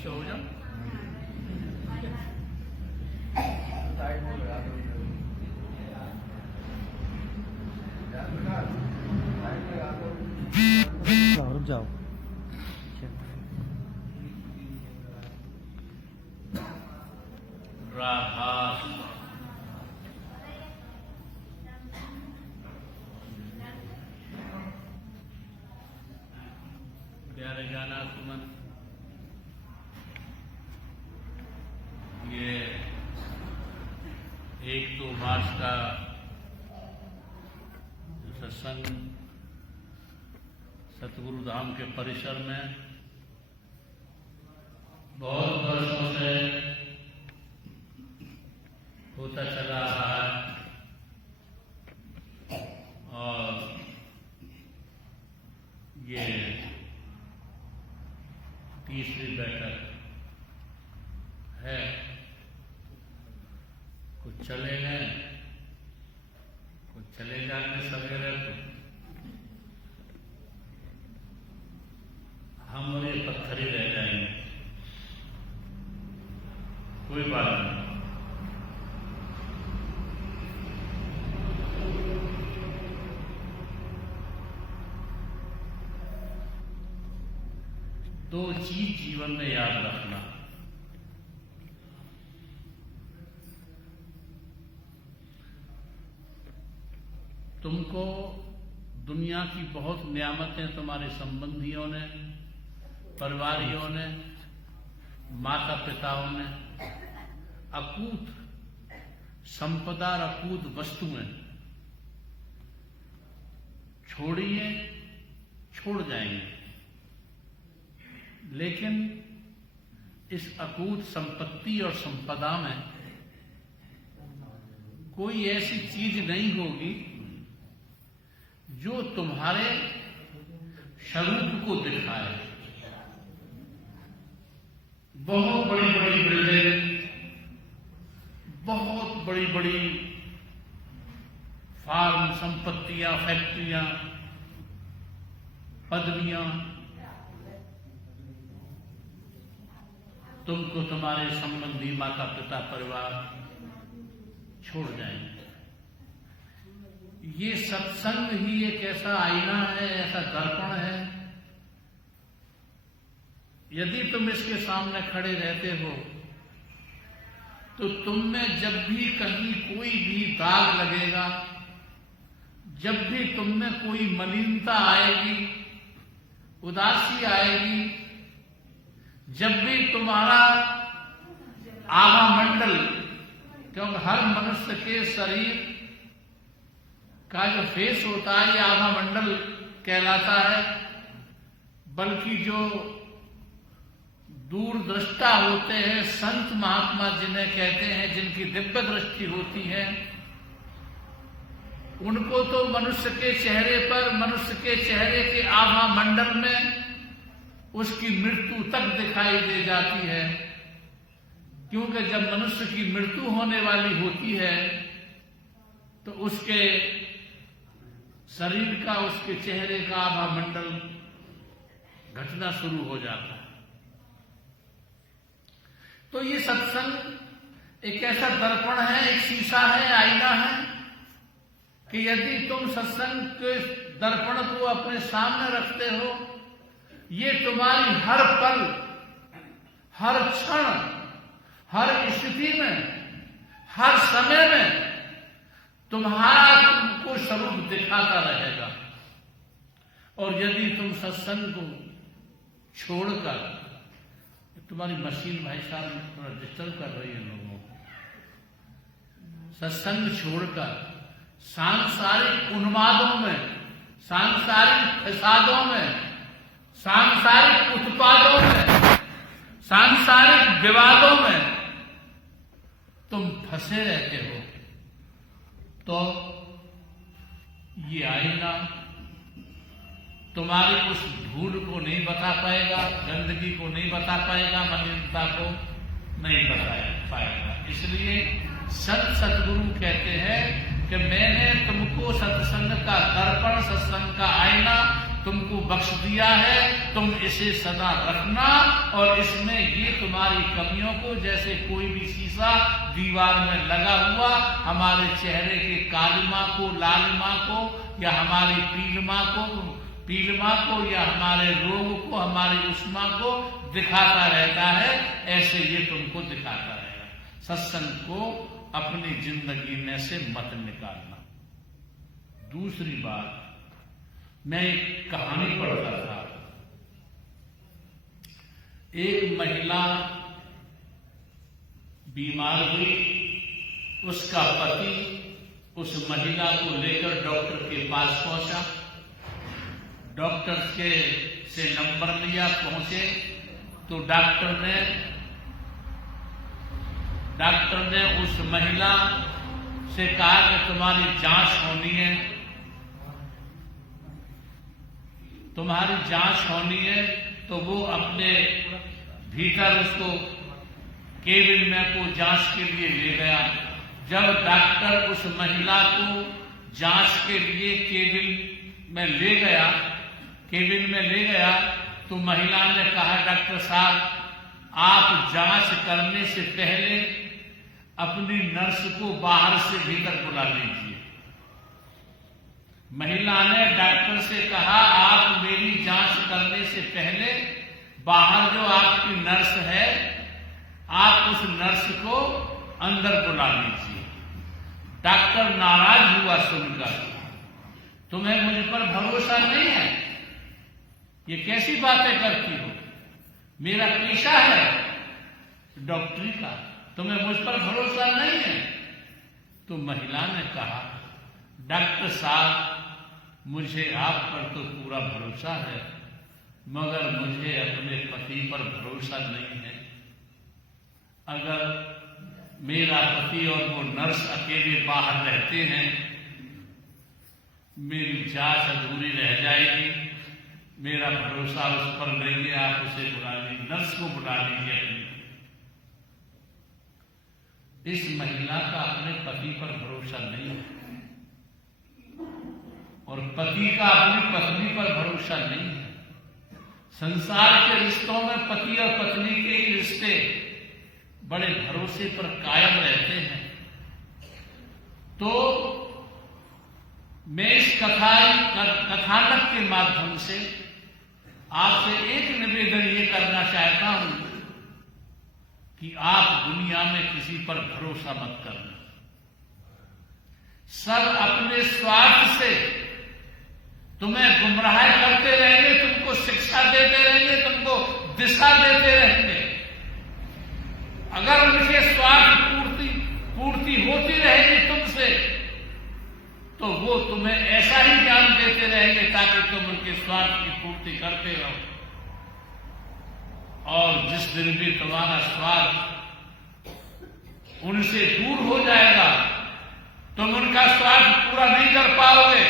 पीछे हो जाओ। रुक जाओ। राधा प्यारे गाना सुमन, ये एक तो मार्च का सत्संग सतगुरु धाम के परिसर में बहुत वर्षों से होता चला रहा है और ये तीसरी बैठक है। कुछ चले गए, कुछ चले जाने सवेरे, तो हम और ये पत्थर ही रह जाएंगे। कोई बात नहीं, दो चीज जीवन में याद रखना। तुमको दुनिया की बहुत नियामतें तुम्हारे संबंधियों ने, परिवारियों ने, माता पिताओं ने, अकूत संपदा, अकूत वस्तुएं छोड़िए, छोड़ जाएंगे, लेकिन इस अकूत संपत्ति और संपदा में कोई ऐसी चीज नहीं होगी जो तुम्हारे स्वरूप को दिखाए। बहुत बड़ी बड़ी बिल्डिंग, बहुत बड़ी बड़ी फार्म, संपत्तियां, फैक्ट्रियां, पदवियां तुमको तुम्हारे संबंधी, माता पिता, परिवार छोड़ जाएंगे। ये सत्संग ही एक ऐसा आईना है, ऐसा दर्पण है। यदि तुम इसके सामने खड़े रहते हो तो तुम में जब भी कहीं कोई भी दाग लगेगा, जब भी तुम में कोई मलिनता आएगी, उदासी आएगी, जब भी तुम्हारा आभा मंडल, क्योंकि हर मनुष्य के शरीर का जो फेस होता है ये आभा मंडल कहलाता है, बल्कि जो दूरदृष्टा होते हैं, संत महात्मा जिन्हें कहते हैं, जिनकी दिव्य दृष्टि होती है, उनको तो मनुष्य के चेहरे पर, मनुष्य के चेहरे के आभा मंडल में उसकी मृत्यु तक दिखाई दे जाती है। क्योंकि जब मनुष्य की मृत्यु होने वाली होती है तो उसके शरीर का, उसके चेहरे का आभा मंडल घटना शुरू हो जाता है। तो ये सत्संग एक ऐसा दर्पण है, एक शीशा है, आईना है कि यदि तुम सत्संग के दर्पण को अपने सामने रखते हो, ये तुम्हारी हर पल, हर क्षण, हर स्थिति में, हर समय में तुम्हारा तुमको स्वरूप दिखाता रहेगा। और यदि तुम सत्संग को छोड़कर, तुम्हारी मशीन भाई साहब थोड़ा डिस्टर्ब कर रही है लोगों को, सत्संग छोड़कर सांसारिक उन्मादों में, सांसारिक फसादों में, सांसारिक उत्पादों में, सांसारिक विवादों में तुम फंसे रहते हो, तो ये आईना तुम्हारी उस धूल को नहीं बता पाएगा, गंदगी को नहीं बता पाएगा, मलिनता को नहीं बता पाएगा। इसलिए सतगुरु कहते हैं कि मैंने तुमको सत्संग का दर्पण, सत्संग का आईना तुमको बख्श दिया है, तुम इसे सदा रखना और इसमें ये तुम्हारी कमियों को, जैसे कोई भी शीशा दीवार में लगा हुआ हमारे चेहरे के कालिमा को, लालिमा को या हमारी पीलमा को या हमारे रोग को, हमारी उष्मा को दिखाता रहता है, ऐसे ये तुमको दिखाता रहेगा। सत्संग को अपनी जिंदगी में से मत निकालना। दूसरी बात, मैं एक कहानी पढ़ता था। एक महिला बीमार हुई, उसका पति उस महिला को लेकर डॉक्टर के पास पहुंचा। डॉक्टर से नंबर लिया, पहुंचे तो डॉक्टर ने उस महिला से कहा कि तुम्हारी जांच होनी है, तुम्हारी जांच होनी है। तो वो अपने भीतर उसको केबिन में को जांच के लिए ले गया। जब डॉक्टर उस महिला को जांच के लिए केबिन में ले गया तो महिला ने कहा, डॉक्टर साहब आप जांच करने से पहले अपनी नर्स को बाहर से भीतर बुला लीजिए। महिला ने डॉक्टर से कहा, आप मेरी जांच करने से पहले बाहर जो आपकी नर्स है, आप उस नर्स को अंदर बुला लीजिए। डॉक्टर नाराज हुआ सुनकर, तुम्हें मुझ पर भरोसा नहीं है, ये कैसी बातें करती हो? मेरा पेशा है डॉक्टरी का, तुम्हें मुझ पर भरोसा नहीं है। तो महिला ने कहा, डॉक्टर साहब मुझे आप पर तो पूरा भरोसा है, मगर मुझे अपने पति पर भरोसा नहीं है। अगर मेरा पति और वो नर्स अकेले बाहर रहते हैं, मेरी जांच अधूरी रह जाएगी। मेरा भरोसा उस पर नहीं है, आप उसे बुला लीजिए, नर्स को बुला लीजिए अपनी। इस महिला का अपने पति पर भरोसा नहीं है और पति का अपनी पत्नी पर भरोसा नहीं है। संसार के रिश्तों में पति और पत्नी के रिश्ते बड़े भरोसे पर कायम रहते हैं। तो मैं इस कथानक के माध्यम से आपसे एक निवेदन ये करना चाहता हूं कि आप दुनिया में किसी पर भरोसा मत करना। सब अपने स्वार्थ से तुम्हें गुमराह करते रहेंगे, तुमको शिक्षा देते रहेंगे, तुमको दिशा देते रहेंगे। अगर उनके स्वार्थ पूर्ति होती रहेगी तुमसे, तो वो तुम्हें ऐसा ही ज्ञान देते रहेंगे ताकि तुम उनके स्वार्थ की पूर्ति करते रहो। और जिस दिन भी तुम्हारा स्वार्थ उनसे दूर हो जाएगा, तुम उनका स्वार्थ पूरा नहीं कर पाओगे,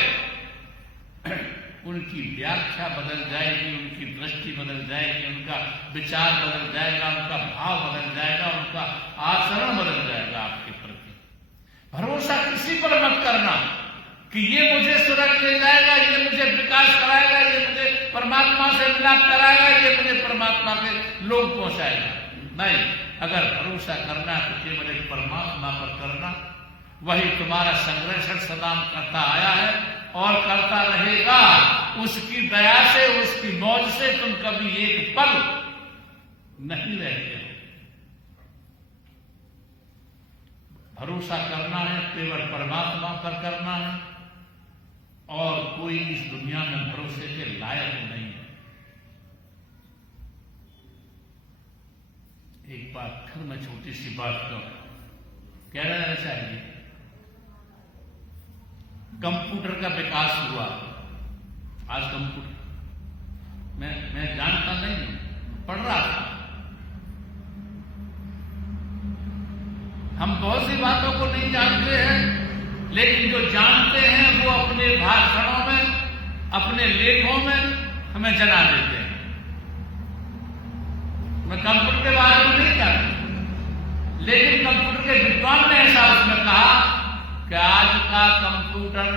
उनकी व्याख्या बदल जाएगी, उनकी दृष्टि बदल जाएगी, उनका विचार बदल जाएगा, उनका भाव बदल जाएगा, उनका आचरण बदल जाएगा आपके प्रति। भरोसा किसी पर मत करना कि ये मुझे सुरक्षा ले जाएगा, ये मुझे विकास कराएगा, ये मुझे परमात्मा से मिलाप कराएगा, ये मुझे परमात्मा के लोग पहुंचाएगा। नहीं, अगर भरोसा करना है तो केवल एक परमात्मा पर करना। वही तुम्हारा संरक्षण सदा करता आया है और करता रहेगा। उसकी दया से, उसकी मौज से तुम कभी एक पल नहीं रहते। भरोसा करना है केवल परमात्मा पर करना है, और कोई इस दुनिया में भरोसे के लायक नहीं है। एक बात फिर मैं छोटी सी बात कह रहना चाहिए। कंप्यूटर का विकास हुआ। आज कंप्यूटर मैं जानता नहीं हूं, पढ़ रहा था। हम बहुत सी बातों को नहीं जानते हैं, लेकिन जो जानते हैं वो अपने भाषणों में, अपने लेखों में हमें जना देते हैं। मैं कंप्यूटर के बारे में नहीं जानता, लेकिन कंप्यूटर के विद्वान ने ऐसा उसमें कहा कि आज का कंप्यूटर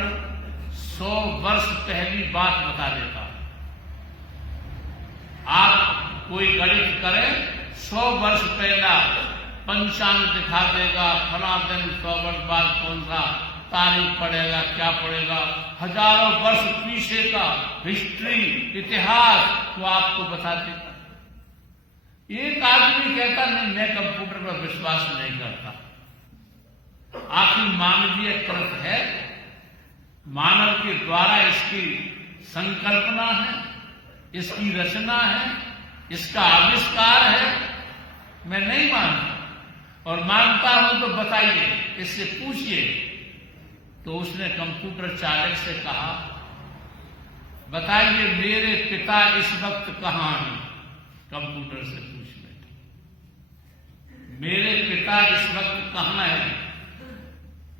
100 वर्ष पहली बात बता देता है। कोई गणित करे 100 वर्ष पहला पंचांग दिखा देगा, फला दिन 100 वर्ष बाद कौन सा तारीख पड़ेगा, क्या पड़ेगा, हजारों वर्ष पीछे का हिस्ट्री, इतिहास वो आपको बता देगा। एक आदमी कहता नहीं, मैं कंप्यूटर पर विश्वास नहीं करता। आखिर मानवीय कृत है, मानव के द्वारा इसकी संकल्पना है, इसकी रचना है, इसका आविष्कार है। मैं नहीं मानता, और मानता हूं तो बताइए, इससे पूछिए। तो उसने कंप्यूटर चालक से कहा, बताइए मेरे पिता इस वक्त कहां हैं? कंप्यूटर से पूछ बैठा, मेरे पिता इस वक्त कहां हैं?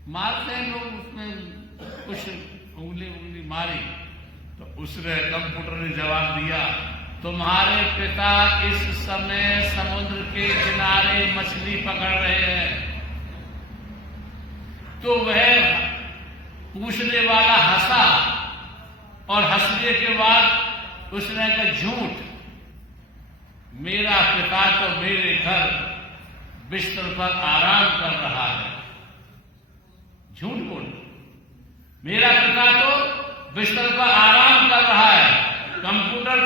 मारते हैं लोग, उसमें कुछ उंगली मारी तो उसने, कंप्यूटर ने जवाब दिया, तुम्हारे पिता इस समय समुद्र के किनारे मछली पकड़ रहे हैं। तो वह पूछने वाला हंसा, और हंसने के बाद उसने कहा, झूठ, मेरा पिता तो मेरे घर बिस्तर पर आराम कर रहा है। झूठ बोल, मेरा पिता तो बिस्तर पर आराम कर रहा है। कंप्यूटर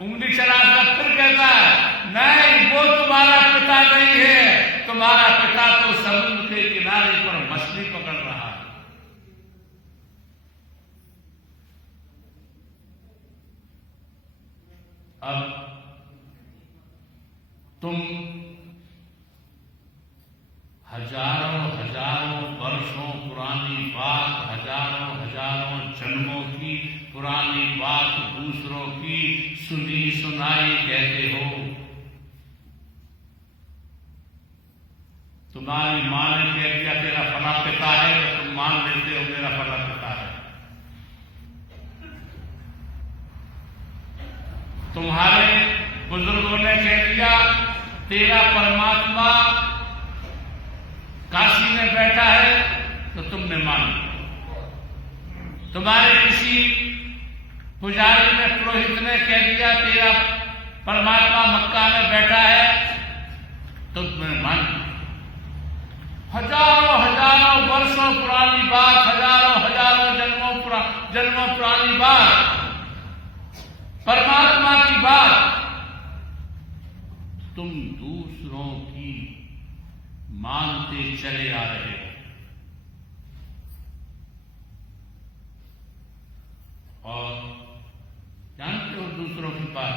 उंगली चलाकर फिर कहता है, नहीं, वो तुम्हारा पिता नहीं है, तुम्हारा पिता तो समुद्र के किनारे पर मछली पकड़ रहा है। अब तुम हजारों हजारों वर्षों पुरानी बात, हजारों हजारों जन्मों की पुरानी बात दूसरों की सुनी सुनाई कहते हो। तुम्हारी मां ने कह दिया तेरा फला पिता है, तो तुम मान लेते हो मेरा फला पिता है। तुम्हारे बुजुर्गों ने कह दिया तेरा परमात्मा काशी में बैठा है, तो तुमने मान लिया। तुम्हारे किसी पुजारी ने, पुरोहित ने कह दिया तेरा परमात्मा मक्का में बैठा है, तो तुमने मान लिया। हजारों हजारों वर्षों पुरानी बात, हजारों हजारों जन्मों पुरानी बात, परमात्मा की बात तुम दूसरों की मानते चले आ रहे हो। और जानते हो दूसरों की बात,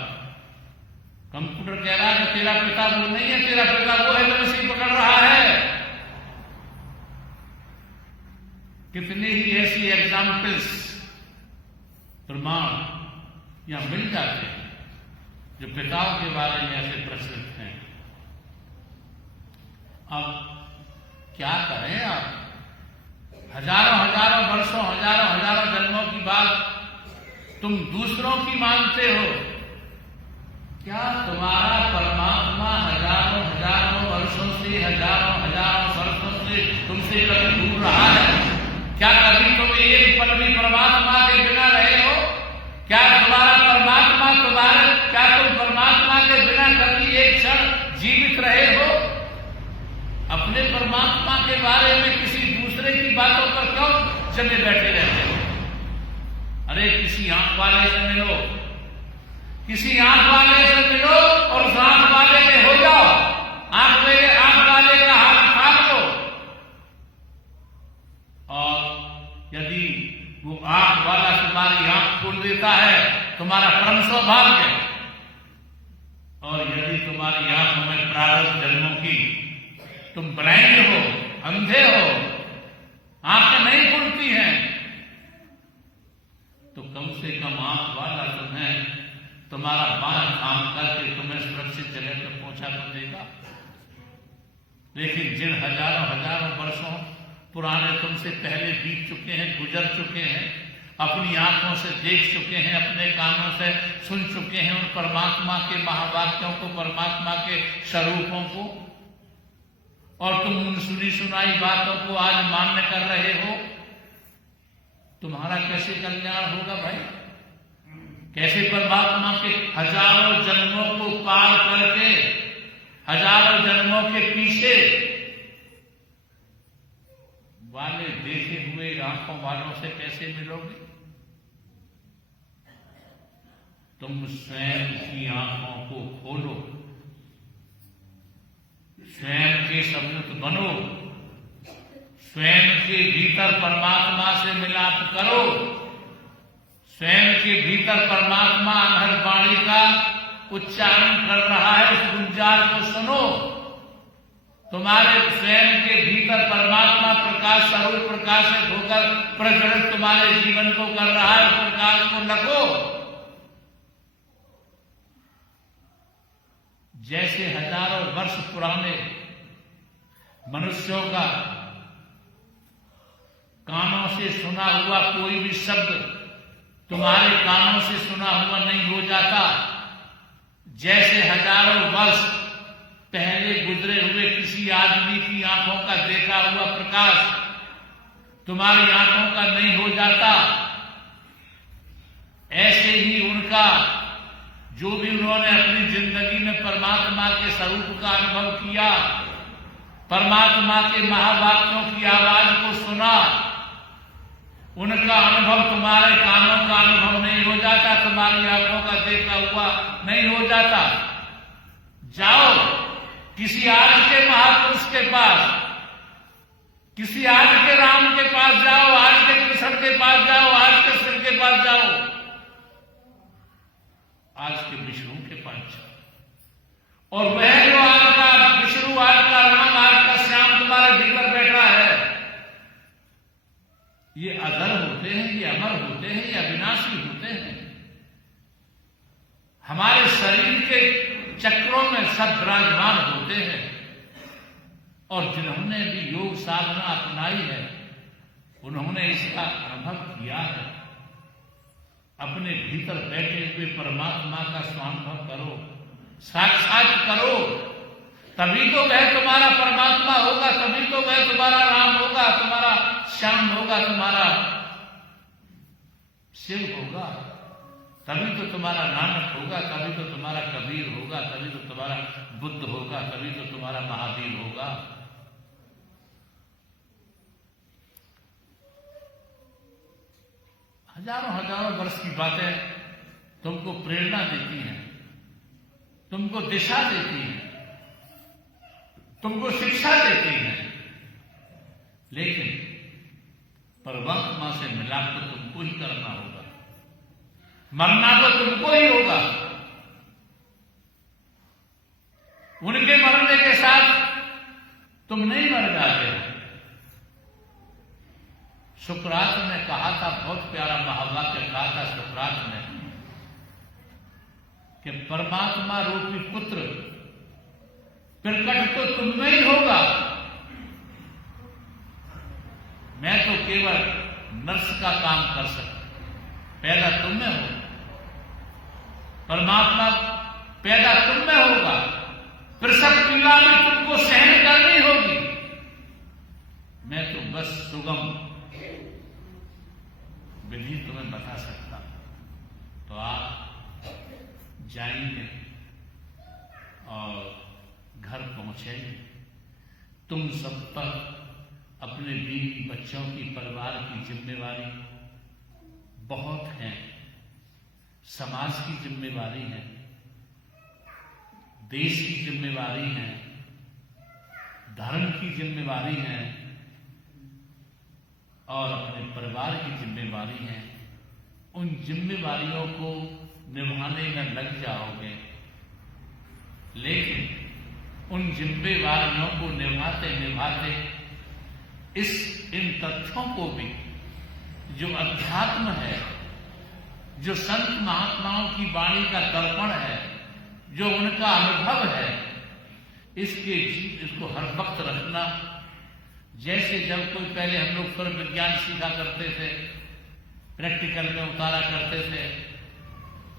कंप्यूटर कह रहा है कि तेरा पिता वो नहीं है, तेरा पिता वो है जो मछली पकड़ रहा है। कितने ही ऐसी एग्जाम्पल्स, प्रमाण यहां मिल जाते हैं जो पिताओं के बारे में ऐसे प्रचलित हैं। अब क्या करें आप? हजारों हजारों वर्षों, हजारों हजारों जन्मों की बात तुम दूसरों की मानते हो। क्या तुम्हारा परमात्मा हजारों हजारों वर्षों से, हजारों हजारों वर्षों से तुमसे कभी दूर रहा है? क्या कभी तुम एक पल भी परमात्मा के बिना रहे हो? क्या तुम्हारा परमात्मा क्या तुम परमात्मा के बिना कभी एक क्षण जीवित रहे हो? अपने परमात्मा के बारे में किसी दूसरे की बातों पर क्यों जमे बैठे रहते हो? अरे किसी आंख वाले से मिलो, किसी आंख वाले से मिलो और उस आंख वाले के हो जाओ। आंख वाले का हाथ थाम लो, और यदि वो आंख वाला तुम्हारी आंख खोल देता है, तुम्हारा परम सौभाग्य। और यदि तुम्हारी आंख में प्रारब्ध जन्मों की, तुम ब्लाइंड हो, अंधे हो, आंखें नहीं खुलती हैं, तो कम से कम आंख वाला तुम्हें तुम्हारा बाण थाम करके तुम्हें सुरक्षित जगह पर पहुंचा तो देगा। लेकिन जिन हजारों हजारों वर्षों पुराने तुमसे पहले बीत चुके हैं, गुजर चुके हैं, अपनी आंखों से देख चुके हैं, अपने कानों से सुन चुके हैं उन परमात्मा के महावाक्यों को, परमात्मा के स्वरूपों को, और तुम उन सुनी सुनाई बातों को आज मान्य कर रहे हो, तुम्हारा कैसे कल्याण होगा भाई? कैसे परमात्मा के हजारों जन्मों को पार करके, हजारों जन्मों के पीछे वाले देखे हुए आंखों वालों से कैसे मिलोगे? तुम स्वयं की आंखों को खोलो, स्वयं के सबूत बनो, स्वयं के भीतर परमात्मा से मिलाप करो, स्वयं के भीतर परमात्मा अनहद वाणी का उच्चारण कर रहा है, उस गुंजार को सुनो। तुम्हारे स्वयं के भीतर परमात्मा प्रकाश स्वरूप प्रकाशित होकर प्रज्वलित तुम्हारे जीवन को कर रहा है, उस प्रकाश को लखो। जैसे हजारों वर्ष पुराने मनुष्यों का कानों से सुना हुआ कोई भी शब्द तुम्हारे कानों से सुना हुआ नहीं हो जाता, जैसे हजारों वर्ष पहले गुजरे हुए किसी आदमी की आंखों का देखा हुआ प्रकाश तुम्हारी आंखों का नहीं हो जाता, ऐसे ही उनका जो भी उन्होंने अपनी जिंदगी में परमात्मा के स्वरूप का अनुभव किया, परमात्मा के महावाक्यों की आवाज को सुना, उनका अनुभव तुम्हारे कानों का अनुभव नहीं हो जाता, तुम्हारी आंखों का देखा हुआ नहीं हो जाता। जाओ किसी आज के महापुरुष के पास, किसी आज के राम के पास जाओ, आज के कृष्ण के पास जाओ, आज के शिव के पास जाओ, आज के विष्णु के पास जाओ, और वह जो आज का विष्णु, आज का राम, आज का श्याम तुम्हारे भीतर बैठा है, ये अधर होते हैं, ये अमर होते हैं, ये अविनाशी होते हैं। हमारे शरीर के चक्रों में सब विराजमान होते हैं, और जिन्होंने भी योग साधना अपनाई है उन्होंने इसका अनुभव किया है। अपने भीतर बैठे हुए परमात्मा का स्वानुभव करो, साक्षात करो, तभी तो वह तुम्हारा परमात्मा होगा, तभी तो वह तुम्हारा राम होगा, तुम्हारा श्याम होगा, तुम्हारा शिव होगा, तभी तो तुम्हारा नानक होगा, तभी तो तुम्हारा कबीर होगा, तभी तो तुम्हारा बुद्ध होगा, तभी तो तुम्हारा महावीर होगा। हजारों हजारों वर्ष की बातें तुमको प्रेरणा देती हैं, तुमको दिशा देती हैं, तुमको शिक्षा देती हैं, लेकिन परमात्मा से मिलाप तो तुमको ही करना होगा, मरना तो तुमको ही होगा। उनके मरने के साथ तुम नहीं मर जाते हो। सुकरात ने कहा था, बहुत प्यारा महावाक्य कहा था सुकरात ने, कि परमात्मा रूपी पुत्र प्रकट तो तुम में ही होगा, मैं तो केवल नर्स का काम कर सकता, पैदा तुम में हो, परमात्मा पैदा तुम में होगा, प्रसव पीड़ा भी तुमको सहन करनी होगी, मैं तो बस सुगम विधि तुम्हें बता सकता। तो आप जाएंगे और घर पहुंचेंगे, तुम सब पर अपने बीवी बच्चों की, परिवार की जिम्मेवारी बहुत है, समाज की जिम्मेवारी है, देश की जिम्मेवारी है, धर्म की जिम्मेवारी है, और अपने परिवार की जिम्मेवारी है। उन जिम्मेवारियों को निभाने में लग जाओगे, लेकिन उन जिम्मेवारियों को निभाते निभाते इन तथ्यों को भी, जो अध्यात्म है, जो संत महात्माओं की वाणी का दर्पण है, जो उनका अनुभव है, इसको हर वक्त रखना। जैसे जब कोई पहले हम लोग स्वर्ण विज्ञान सीखा करते थे, प्रैक्टिकल में उतारा करते थे,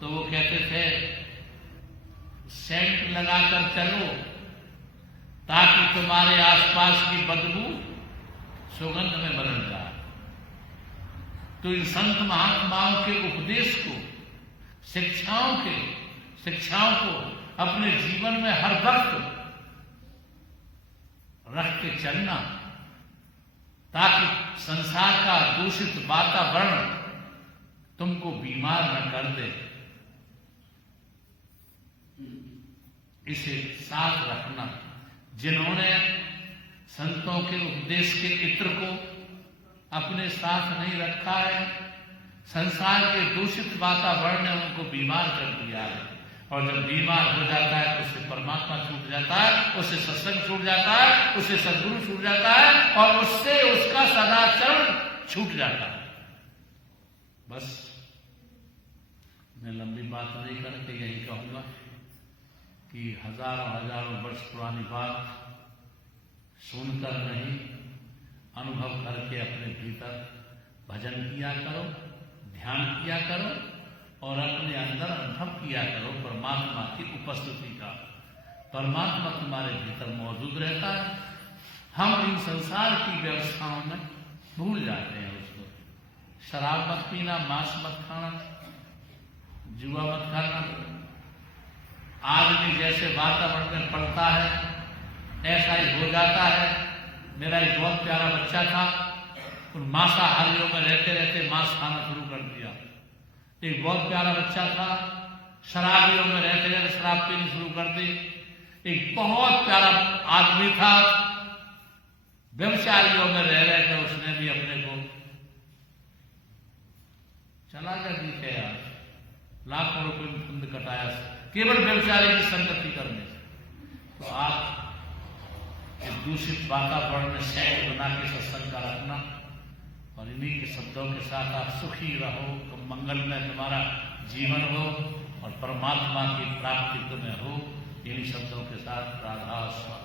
तो वो कहते थे सेंट लगाकर चलो ताकि तुम्हारे आसपास की बदबू सुगंध में बदल जाए। तो इन संत महात्माओं के उपदेश को शिक्षाओं को अपने जीवन में हर वक्त रख के चलना, ताकि संसार का दूषित वातावरण तुमको बीमार न कर दे। इसे साथ रखना। जिन्होंने संतों के उपदेश के इत्र को अपने साथ नहीं रखा है, संसार के दूषित वातावरण ने उनको बीमार कर दिया है। और जब बीमार हो जाता है तो उससे परमात्मा छूट जाता है, उससे सत्संग छूट जाता है, उससे सद्गुरु छूट जाता है, और उससे उसका सदाचरण छूट जाता है। बस मैं लंबी बात नहीं करके यही कहूंगा कि हजारों वर्ष पुरानी बात सुनकर नहीं, अनुभव करके अपने भीतर भजन किया करो, ध्यान किया करो, और अपने अंदर अनुभव किया करो परमात्मा की उपस्थिति का। परमात्मा तुम्हारे भीतर मौजूद रहता है। हम इन संसार की व्यवस्थाओं में भूल जाते हैं उसको। शराब मत पीना, मांस मत खाना, जुआ मत खाना। आदमी जैसे वातावरण में पड़ता है ऐसा ही हो जाता है। मेरा एक बहुत प्यारा बच्चा था, उन मांसाहारियों में रहते रहते मांस खाना शुरू कर दिया। एक बहुत प्यारा बच्चा था, शराबियों में रहते रहते शराब पीनी शुरू कर दी। एक बहुत प्यारा आदमी था, व्यवसायियों में रह रहकर उसने भी अपने को चला गया जीते यार, लाखों रुपए में फंड कटाया केवल व्यवसाय की संगति करने से। तो आप इस दूषित वातावरण में सैक बना के सत्संग का रखना, और इन्हीं के शब्दों के साथ आप सुखी रहो, तो मंगल में तुम्हारा जीवन हो और परमात्मा की प्राप्ति तुम्हें हो। इन्हीं शब्दों के साथ राधा स्वामी।